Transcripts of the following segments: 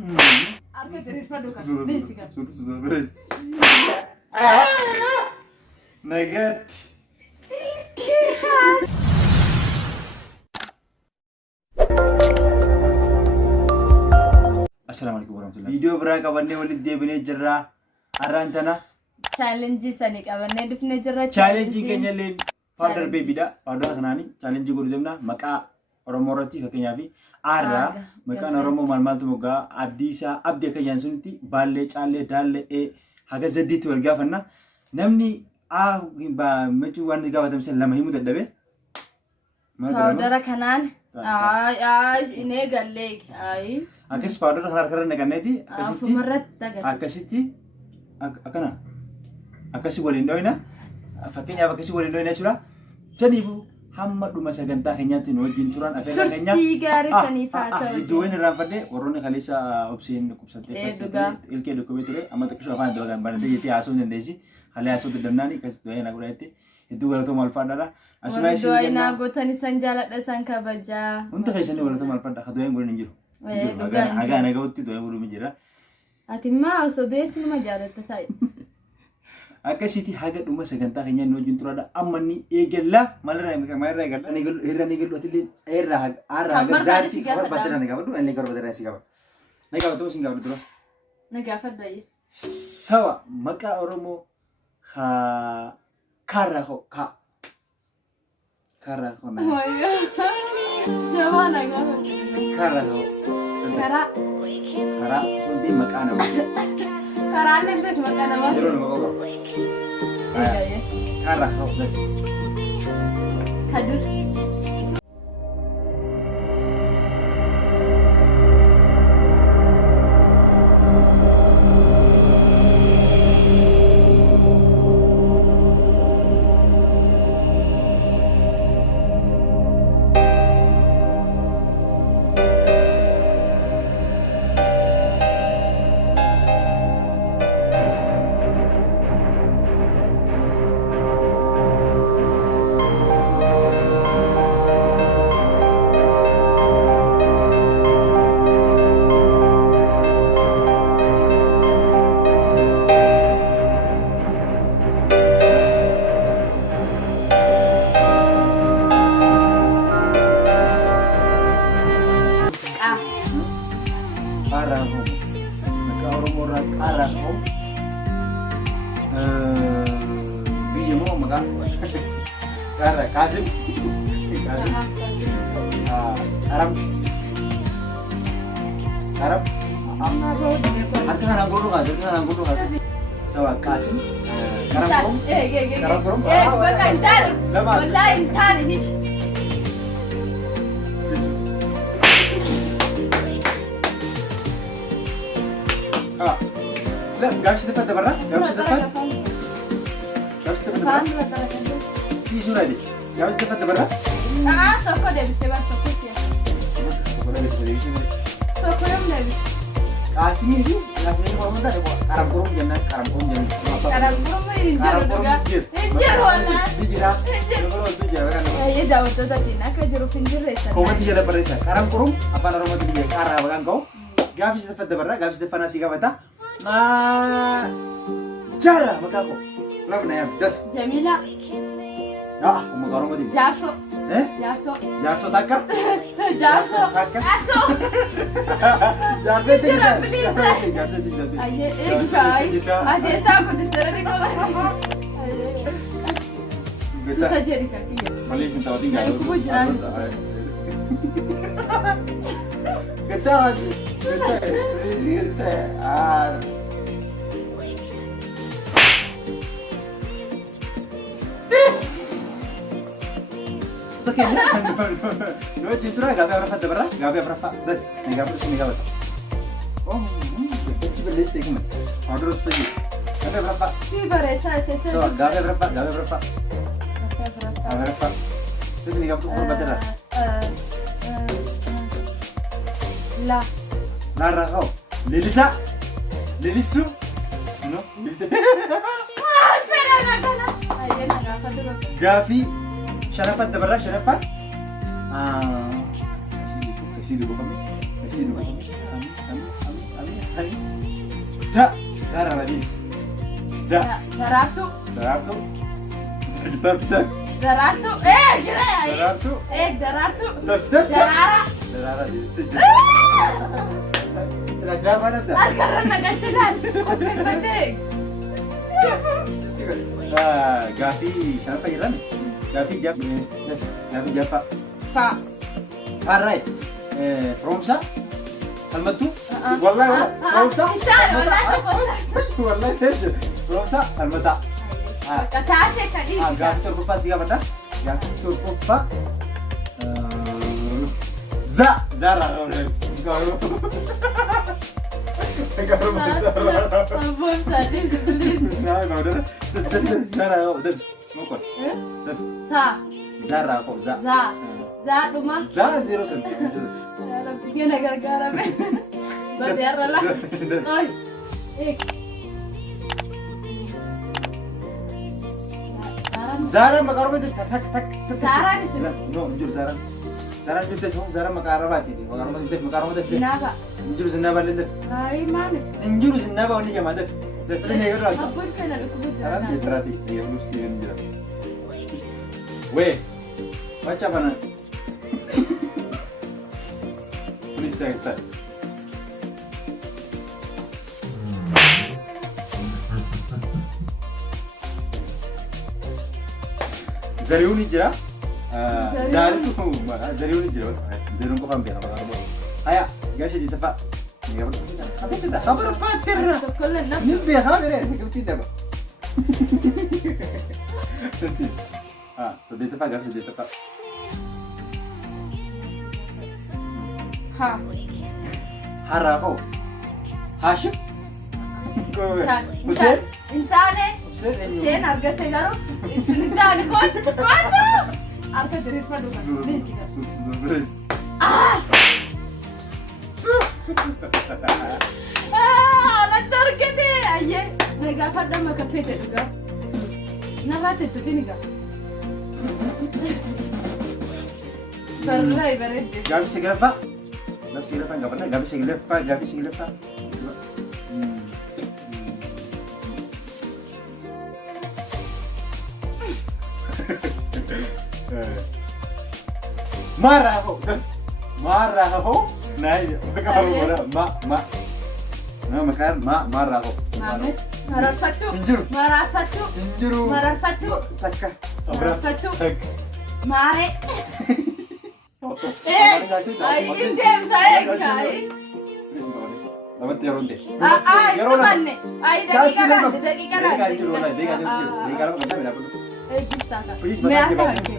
Harka diriirfadhu kan deessi kan. Suutu bere. Nagat. Assalamualaikum warahmatullahi. Video biraa qabannee walitti deebinee jirra. Har'aan tana Challenge sanii qabannee dhufnee jirra. challenge keenya illee Father Baby'dha. Father kanaani challenge godhu deemna. Maqaa Oromoo irratti fakkeenyaaf Aarraa maqaan Oromoo maal maaltu moggaa Addiisaa Abdii akka jedhan sunitti Baallee Caallee Daallee haga Zaddiitti wal gaafanna. Namni machuu waan gaafatamu san lama himuu dadhabe. Paawudara kanaan inee gallee akkas paawudara kana harkarra naqanneeti afumarratti agarsiisa. akkasitti akkana akkasii waliin dhoyna fakkeenyaaf akkasii waliin dhoyna jechuudha. Saniifuu hamma dhuma sagantaa keenyaatti nu wajjin turan afeerraa keenya turtii gaarii saniif haa ta'u. iddoowwan irraanfadhee warroonni kaleessa obseen dhukkubsattee ilkee dhukkubee ture amma xiqqishoo afaan itti bagaan baratee jettee haasoo hin dandeessi halee haasoo danda'anii akkasitti waa'ee na godhaatti hedduu galatoomaa ulfaadhaadha. Asuma isin Wantoota gootan isan jaaladha isan kabajaa. hunda keessanii galatoomaa ulfaadha haa du'een godhan hin jiru. Hagaa nagahutti du'een godhu hin jira. Ati immoo osoo du'eessi nama jaalatta taa'e. Akkasitti haga dhuma sagantaa keenya nu wajjin turadha. Amma ni eegalla maalirraa eegalla irra ni eegallu atillee irra haga zaati barbaadde na gaafadhu inni garuu barbaadde si gaafadhu. Na gaafadhu si gaafadhu dura. Na gaafadhu ayyee. Sawa maqaa Oromoo karra na Jawaa na gaafadhu. karra Karaa. sundi maqaa nama. Karaan illee maqaa namaa. Yeroo nama qofa. Karra Kadir. maqaa Oromoo irraa qarra biyya moo maqaa qarra Qaasim Arab harka kanaan godhu haa sawa Qaasim Karam Kurum Bakka hin taane. Wallaahi hin taane hishi. لا قامش تفضل برا قامش تفضل برا في صورة دي قامش تفضل برا Tokko deebistee baas tokkotti. Tokko yoom deebiste? Qaasimii fi Qaasimii Oromoo taate Karam Kurum jennaan Karam Kurum jennaan. Karaa gurguruu hin jiru dhugaa. Hin jiru wallaahi. Ni jira. Ni jira. Baay'ee daawwattootatiin akka jiruuf hin jirreessan. Koomatti jala barreessa. Karam Kurum afaan Oromootti biyya qarraa bagaan ka'u. Gaafis tafadda barra gaafis tafana si gaafata. Jala maqaa koo. Lafna yaam daf. Jamila. Maqaa Oromootti. Jaarso. Eh? Jaarso. Jaarso takka. Jaarso. Takka. Jaarso. Jaarso itti Jira bilisa. Jaarso itti jira. Ayyee eegisaay. Adeesaa guddisanii ni qola. Suuta jedhi kakkiyya. Malee isin taphatiin gaafatu. Kubuu jiraan. Ketawaji. Kita. Oke, no justru gak berapa berapa, gak berapa, nggak berapa. Oh, itu berlist itu mah. Order seperti. Gak berapa. Si bareesaa keessa. So, gak berapa, gak berapa. Berapa? Gak berapa. Itu 30 berapa dah? La. Lara kau, Lilisa, Lilis tu, no, Lilisa. Fera nagana. Ayyee nagaafadhu bakka. Gaafii shanafat dabarraa shanaffaan kasii dubbifame Da. Dara Radis. Da. Daratu. Daratu. Daftar. Daratu. Gila ya. Daratu. Daratu. Daftar. Darara. Dara Radis. Selada mana dah? Karena nagasilan. Penting. Gavi, siapa Iran? Gavi Jaffa. Pak. Alright. Romsa? Almatu? Wallahi Romsa? Wallahi Romsa Almata. Kataate kadi. Gavi Turkufa siapa dah? Gavi Turkufa. Zara. Ampun tadi sebelin. Nah, udah. Zara, udah. Mokon. Zara kok Za. Za rumah. Za zero sen. Rabbinya negara-negara me. Berdarah lah. Oi. Zara makaro itu tak. Zara di sini. No, jujur Zara. Zara itu Zara makaro mati. Makaro itu. Kenapa? Jujur zinaba lende. Hai mana? Jujur zinaba ini jamaah deh. Tapi nih kan. Ampun kan aku Zara betul. dia terhati. Dia mesti kan. Weh, baca mana? Please start. Zariuni jira? Zariuni jira. Zariun ko pambiyan apa kamu? Aya, guys di tempat. Apa itu? Apa patir? Kulen na. Ini biasa bere, kamu tidak ba? Di tempat guys di tempat. Ha. Harako. Hashim? Hussein? Intaane? Hussein argate garu? Intaane kon? Wacha! Arka dirit padu kan? Lantar kete ayye. Nega fadda maka pete duga. Nafate tufiniga. Berrai berede. Gak bisa gelap, nggak pernah. Gak bisa gelap. Marah ho. Nah, mereka baru marah. Nah, makan marah ho. Mamet. Marah satu. Injur. Marah satu. Injuru. Marah satu. Takah. Marah satu. Tak. Mare. Ini dem saya kai. Dapat ya ronde. Itu mana? Dakika bisa kan? Me apa ke?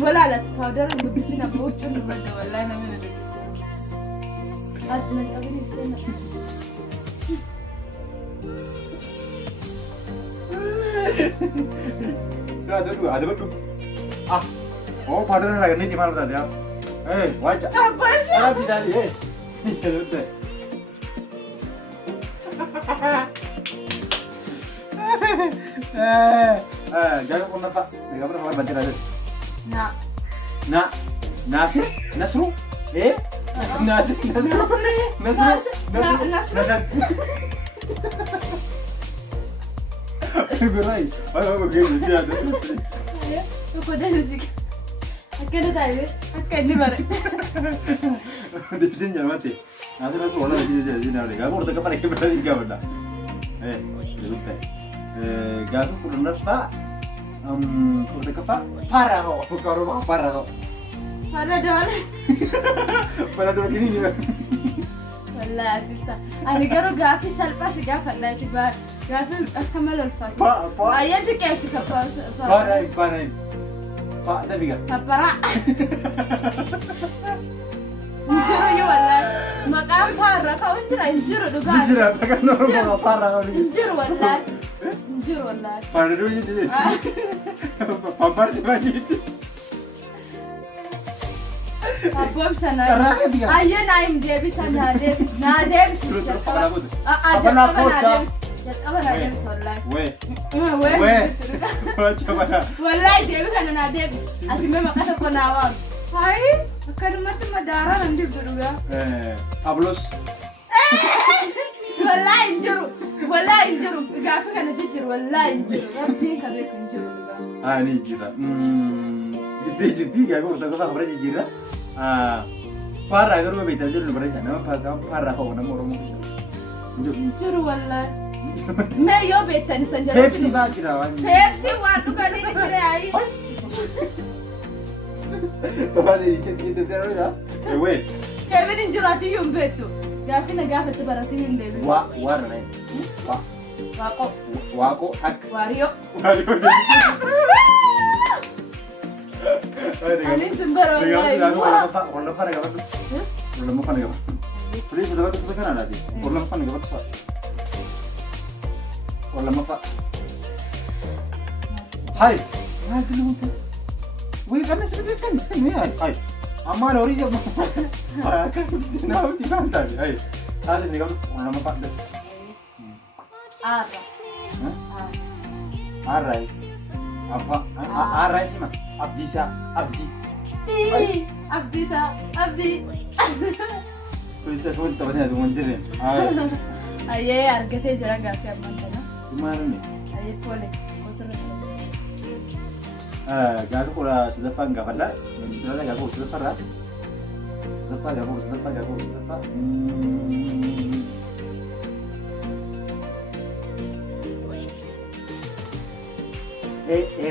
Bola la powder begitu na bocor na benda wallahi na mina. Asli abin itu. Ada berdua. Oh, powder lagi nih di mana tadi ya? Wajah. Apa sih? Tidak lihat. Ini sudah. Jangan pun nampak. Jangan pernah bantu ada. Nasir, Nasru, Nasir. Berai, ayo begini dia ada. Aku dah musik. Akan ada tahu, akan ni baru. Di sini jangan mati. Nanti langsung orang di sini ada. Kamu udah kepala kita lagi gak benda. Betul. Gagal kurang nafas. Udah kepak. Parah kok. Kalau parah kok. Parah dah. Parah dua gini juga. والله bisa. Ani garo gafi salpa si gafa na tiba. Gafi akamal alfat. Ayat kayak si kapa. Parai. Pak tapi kan. Kapara. Injuru ya wallahi. Makam parah kau injuru duga. Injuru pakai normal parah kau ni. Injuru wallahi. Injuru wallahi. Parah dulu itu. Pampar si bagi itu. Abom sana. Ayo naim Davis sana Davis. Na Davis. Terus kepala aku. Apa nak Davis? Apa nak Davis wallahi. Weh. Coba dah. Wallahi Davis sana na Davis. Asi memang kata kau nawam. Hai, akan mati madara nanti beruga. Pablos. Wallahi injiru. Wallahi injiru. Gaafa kana jijjiru wallahi injiru. Rabbiin kan beeku injiru. Ni jira. Jirti gaafa utuu gaafa kabara jijjiira. Farra garuu beektaa jiru bareecha nama farra ka'u nama Oromoo keessa. Injiru wallahi. Mee yoo beektani san jala. Pepsi baa jira waan. Pepsi waan dhuganii ni jira ayi. Tofani itti terora. Wait. Kevin injiru ati yoo beektu. Gaafi na gaafa itti baratii hin deebiin. Warra nai. Waaqo. Waaqo ak. Waariyo. Waariyo. Ani timbara wallahi. Orang apa negara tu? Orang apa negara? Polis sudah berapa tu kan ada di? Orang apa negara tu? Orang apa? Hai, hai tu lu. Wih kan seperti kan ni hai. Amal ori je. Hai kan nak di mana tadi? Hai. Ada negara orang apa? Ara. Arai. Apa? Arai sih mah. Abdisa, Abdi. Abdisa, Abdi. Polisi aku tak pernah tu mandirin. Aye, argate jara gaafi amantana. Di mana ni? Aye, pole. Gaafi kura sudah faham gak pada? Sudah dah gaafi sudah faham. Sudah faham.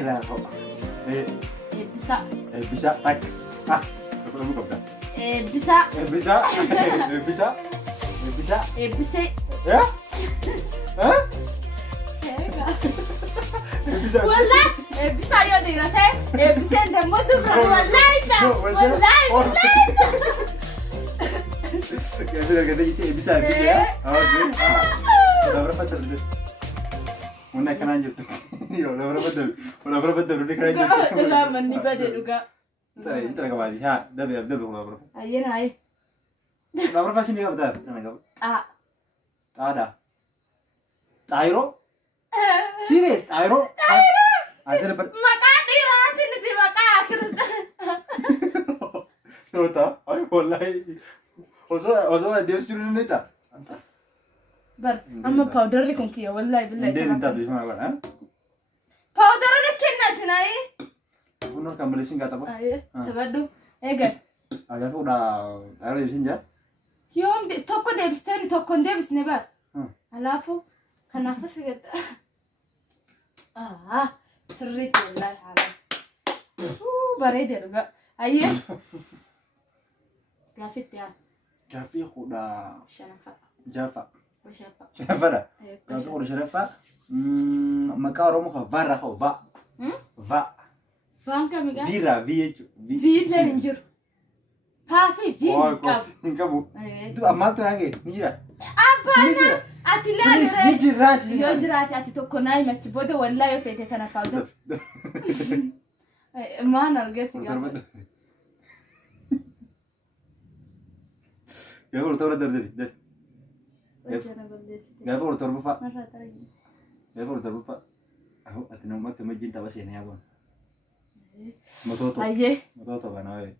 Lah kok. Bisa tak. Aku buka. Bisa. Ya? Hah? Bisa. Wallahi, bisa yo dirate. Bisa ndemo tu wallahi ta. Wallahi. Kata itu bisa ya. Oke. Udah berapa tadi? Mau naik kan anjir tuh. Iya, udah berapa tuh? Udah keren juga. Duga mandi bade duga. Entar ke bawah. Ya, dah berapa? Aye naik. Udah berapa sih nih bentar? Ada. Tairo? Serius, Tairo? Asal dapat. Maka diratin di maka terus. Tuh tak? Ay, wallahi. Oso dia suruh neta. Bar, amma powder li kunki wallahi billahi. Dia neta di mana kan? Powder li kenna tinai. Uno kembali singkat apa? Aye, tabaddu. Egan. Agak udah ada di sini ya. Yom de tokko debistani tokko debisne bar. Alafu kanafa sigata. Sirrit wallahi hala. Barede duga. Aye. Gafit ya. Gafi udah Shanafa. Jafa. Washafa. Sharafa dah. Gafi udah Sharafa. Maka orang mau varra kau va. Va. Fanka miga. Vira, Vidle injur. Pafi vid. Kamu. Itu amal tuh lagi. Nira. Abana. Atila Ni jiras. Yo jirati ati tokko nai machi boda wallahi fete kana powder. Mana algesi ga. Ya udah tahu dari. Gak udah tahu apa? Gak udah tahu apa? Aku ati nama kemajin tahu sih ni abang. Mototo. Aye. Mototo kan ay.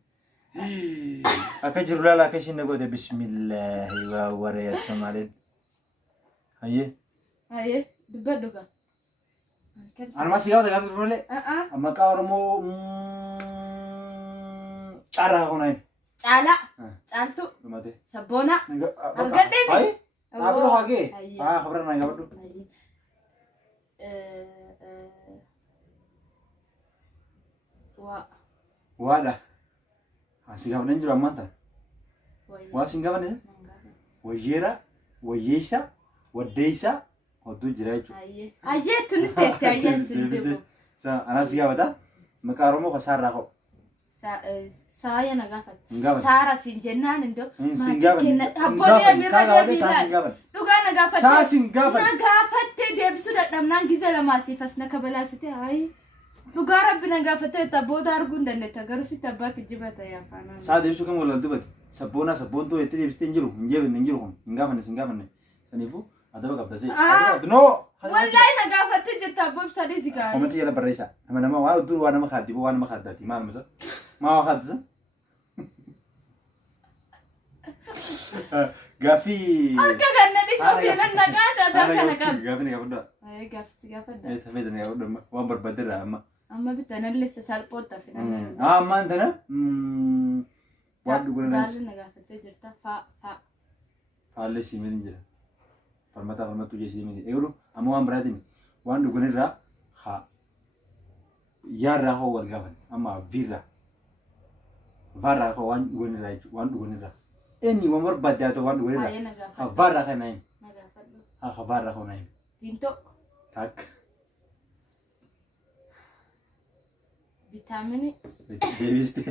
Aka jirulala kasi nago de bismillah wa warayat samalin. Aye. Aye, dibaddu ka. Anu masih kau dengar boleh? Amma kau orang mau cara kau naik. Cala. Caltu. Mati. Sabona. Argadde ni. Ay. Apa lo lagi? Aye. Kabar naik apa tu? Aye. Wadah. Singgah mana juga mantap. Wah singgah mana? Wajera, wajesa, wadeisa, wadu jirai cu. Aye tu ni tete aye sinde. Sa anak singgah apa? Mekaromo kasar aku. Saya nagafat. Singgah. Sara sinjenan indo. Singgah. Habone mirra bila. Duga nagafat. Sa singgah. Nagafat te debisu dadam nang gizela masih fas nakabala site ay. Duga rabbi nagafat te taboda argundan ne tagaru si tabak jibata ya fana. Sa debisu kan wala dubat. Sabona sabonto ete debiste injiru. Injiru kon. Singgah mana. Sanifu ada apa kapta sih? No. Wallahi nagafat te jirta bob sadi zikari. Komenti yala barisa. Nama wa dur wa nama khadi wa nama khadati. Mal masa. Ma wa khadza. Gafi. Harka kan nanti sofinan nakat atau kana kam. Gafi nih kamu Ay gafi dah. tapi nih kamu wan berbadir amma. Amma bitanan lista salpot tapi nan. Amma antana. Waduh gue nanya. Dalin nagafete jirta fa. Falle sih mending jira. Farmata tuh jadi mending. Udah, amma wan berarti nih. Waduh gue nira ha. Yara ho wargaban amma vira. Vara ho wan gue nira itu waduh gue nira. Ini wan berbadir atau waduh gue nira. Ay nagafete. Ha vara kan naik. Nagafete. Ha vara ho naik. Tinto. Tak. Vitamini. Baby stay.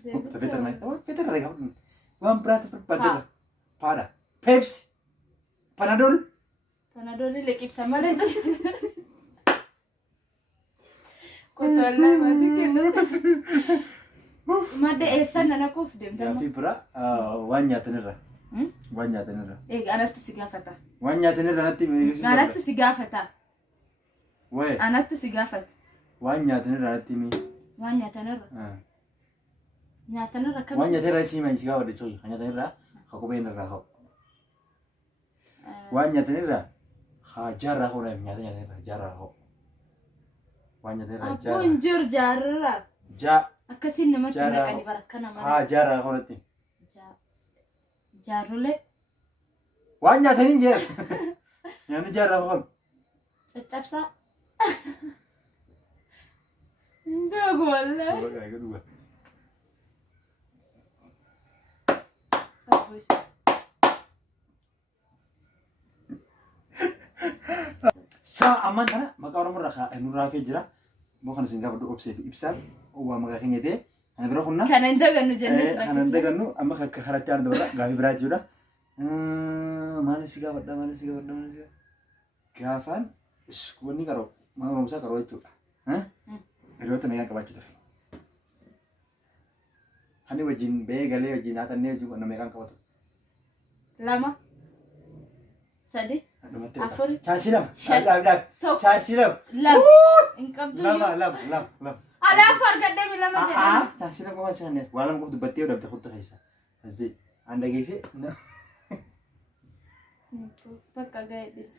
Tapi ternyata, Peter ada kamu. Wan berat berbadir. Para. Pepsi. Panadol. Panadol ni lekip sama deh. Kotolah mati kena. Made esa nana kuf dem Ya tama. fibra wanya tenera. Wanya tenera. Anak tu sigafata. Wanya tenera nanti mi. Anak tu sigafata. We. Anak tu sigafat. Wanya tenera nanti mi. Wanya tanara. Nyata nara kam. Wanya tenera sih main sigawa de coy. Hanya tenera. Aku pengen tenera kau. Wanya tenera. Hajar aku nih nyatanya tenera hajar aku. Wanya tenera hajar. Aku injur jarra. Ja. Akasin nama Jarra. tuna kani barakana mana. Hajar aku nanti. Jarule. Wanya tenin je. Yang jar aku. Cecap sa. Enggak gola. Kayak kedua. Sa aman kana maka orang meraka nurafi jira bukan singkap do opsi ibsal uwa maka kengete ana bro kunna Kana inda ganu jannat. ana daganu amma ka haratar do gafi berat jura mana sih gawat mana sih gafan skuni karo mau rumsa karo itu hah ero to nega kabacu tare hani wajin be gale wajin atan ne juga namekan kawatu Lama. Sadi. Afur. Chasilam. Lam. Tok. Chasilam. Lam. Ingkam tu. Lam. Ada afar gede mi lama jadi. Chasilam ko masih ane. Walam ko dubati udah takut kaisa. Azi. Anda gisi. Pakka gaya dis.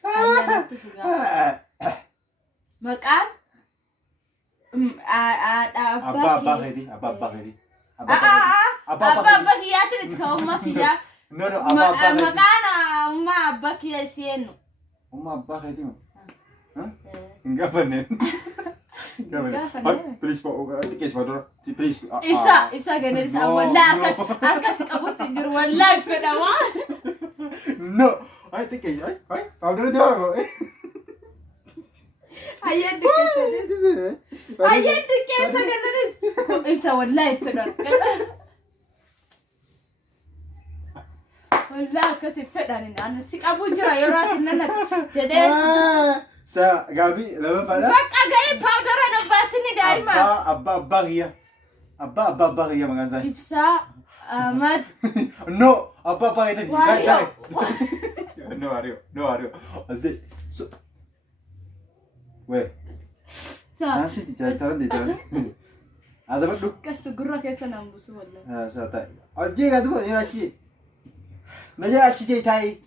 Anak tu siga. Makan. Abba kedi. Abba kiyatin kau makiya. No, abba. Makan ma abba kiya sienu. Abba kedi. Hah? Enggak bener. Please po, tikis pador. Please. Isa ganun sa wala ka si kabut injur wala ka dawa. No. Ay tikis. Ay. Powder daw. Ayan dikes ganun. Isa wala ka dawa. Wala kasi fedanin ana si kabut jura yora hinana. Jadi Sa Gabi, lama pala? Baka gaya powder na basi ni Daima. Abba Bagia mga Ipsa, Ahmad. No, Abba ito. Wario. No, Ario. Asi, so... We. Nasi dijalan. Ada ba du? Kasuguro kaysa ng buso wala. Sa tay. Oje ka dubo, yung achi. Naja achi jay tay.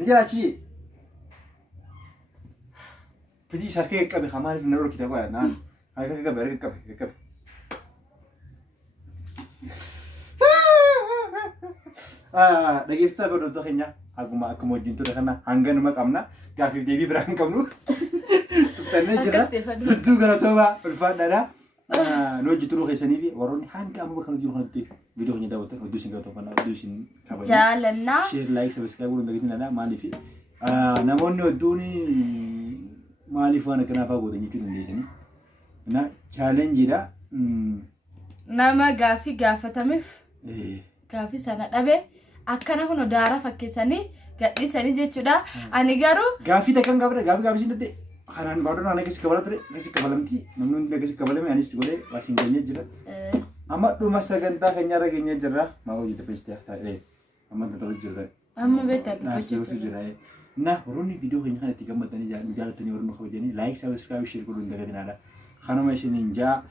Naja achi. Pwede sarki kabe khamari naro kita ko na. Ay kabe. Dhaggeeffattoota hordoftoota keenya akkuma wajjin ture kana hanga nama qabna gaafiif deebii biraan qabnu tuttannee jira hedduu galatooma ulfaadhaadha nu hojii turuu keessanii fi warroonni hanga amma bakka jiru kanatti viidiyoo keenya daawwatan hedduu isin galatoofannaa hedduu isin kabajna jaalannaa sheer laayik sabiskiraayib godhuun dagatinadha maaliif namoonni hedduun maaliif waan akkanaafaa gootan jechuu dandeessanii na chaalenjiidha nama gaafii gaafatameef gaafii sana dhabe akkana kun daara fakkeessanii gadhiisanii jechuudha. Ani garuu gaafii takkan gaafii isin dhatte kanaan baaduu ana keessi kabala ture keessi kabalamti namni keessi kabalame anis godhee waasiin ganyee jira. Amma dhuma sagantaa keenyarra ganyee jirra maa hojii tapheessite ta'ee amma ta'uu jira. amma beektaa dubbachuu jira. Na warroonni viidiyoo keenya kanatti gammadanii jaalatanii warroonni kabajanii laayik sabiskiraayib sheer godhuun dagatinaadha. Kanuma isiniin jaa